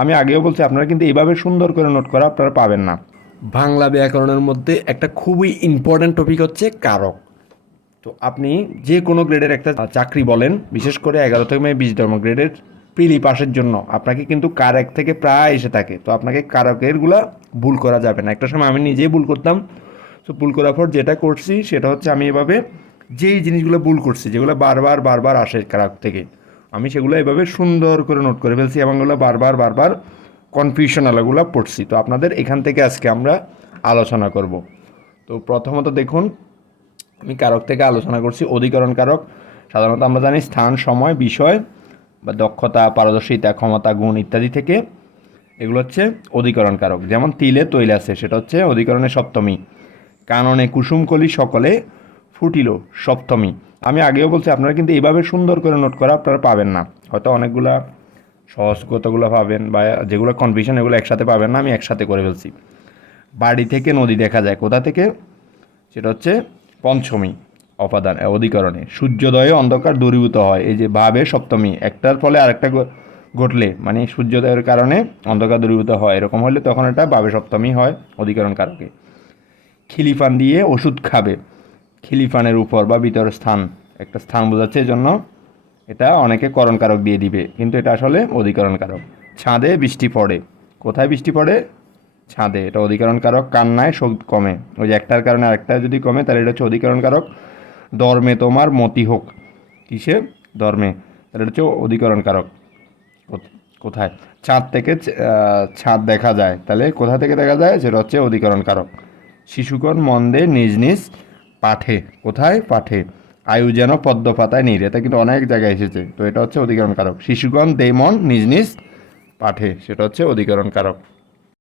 আমি আগেও বলছি আপনারা কিন্তু এইভাবে সুন্দর করে নোট করা আপনারা পাবেন না। বাংলা ব্যাকরণের মধ্যে একটা খুবই ইম্পর্ট্যান্ট টপিক হচ্ছে কারক। তো আপনি যে কোনো গ্রেডের একটা চাকরি বলেন, বিশেষ করে 11 থেকে 20তম গ্রেডের প্রিলি পাসের জন্য আপনাকে কিন্তু কারক থেকে প্রায় এসে থাকে। তো আপনাকে কারকেরগুলা ভুল করা যাবে না। একটা সময় আমি নিজেই ভুল করতাম। তো ভুল করার পর যেটা করছি সেটা হচ্ছে আমি এভাবে যেই জিনিসগুলো ভুল করছি, যেগুলো বারবার বারবার আসে কারক থেকে, আমি সেগুলো এভাবে সুন্দর করে নোট করে ফেলছি এবং ওগুলো বারবার বারবার কনফিউশন আলাগুলো পড়ছি। তো আপনাদের এখান থেকে আজকে আমরা আলোচনা করব। তো প্রথমত দেখুন, আমি কারক থেকে আলোচনা করছি অধিকরণ কারক। সাধারণত আমরা জানি স্থান, সময়, বিষয় বা দক্ষতা, পারদর্শিতা, ক্ষমতা, গুণ ইত্যাদি থেকে এগুলো হচ্ছে অধিকরণ কারক। যেমন তিলে তৈল আছে, সেটা হচ্ছে অধিকরণের সপ্তমী। কাননে কুসুমকলি সকলে ফুটিল সপ্তমী। আমি আগেও বলছি আপনারা কিন্তু এইভাবে সুন্দর করে নোট করা আপনারা পাবেন না। হয়তো অনেকগুলা সহজ কতগুলো পাবেন বা যেগুলো কনফিউশন এগুলো একসাথে পাবেন না, আমি একসাথে করে ফেলছি। বাড়ি থেকে নদী দেখা যায়, কোথা থেকে? সেটা হচ্ছে পঞ্চমী অপাদান অধিকরণে। সূর্যোদয়ে অন্ধকার দূরীভূত হয়, এই যে ভাবে সপ্তমী, একটার ফলে আরেকটা ঘটলে মানে সূর্যোদয়ের কারণে অন্ধকার দূরীভূত হয়, এরকম হলে তখন এটা ভাবে সপ্তমী হয় অধিকরণ কারকে। খিলিফান দিয়ে ওষুধ খাবে, খিলিফানের উপর বা ভিতর স্থান, একটা স্থান বোঝাচ্ছে, এই জন্য এটা অনেকে করণ কারক দিয়ে দিবে, কিন্তু এটা আসলে অধিকরণ কারক। ছাদে বৃষ্টি পড়ে, কোথায় বৃষ্টি পড়ে? ছাদে, এটা অধিকরণ কারক। কান্নায় শোক কমে, ওই যে একটার কারণে আরেকটা যদি কমে তাহলে এটা হচ্ছে অধিকরণ কারক। ধর্মে তোমার মতি হোক, কিসে? ধর্মে, তাহলে এটা হচ্ছে অধিকরণ কারক। কোথায়? চাঁদ থেকে ছাদ দেখা যায়, তাহলে কোথা থেকে দেখা যায়? সেটা হচ্ছে অধিকরণ কারক। শিশুগণ মন দে নিজ নিজ পাঠে, কোথায়? পাঠে। আয়ু যেন পদ্ম পাতায় নীর, এটা কিন্তু অনেক জায়গায় এসেছে, তো এটা হচ্ছে অধিকরণ কারক। শিশুগণ দে মন নিজ নিজ পাঠে, সেটা হচ্ছে অধিকরণ কারক।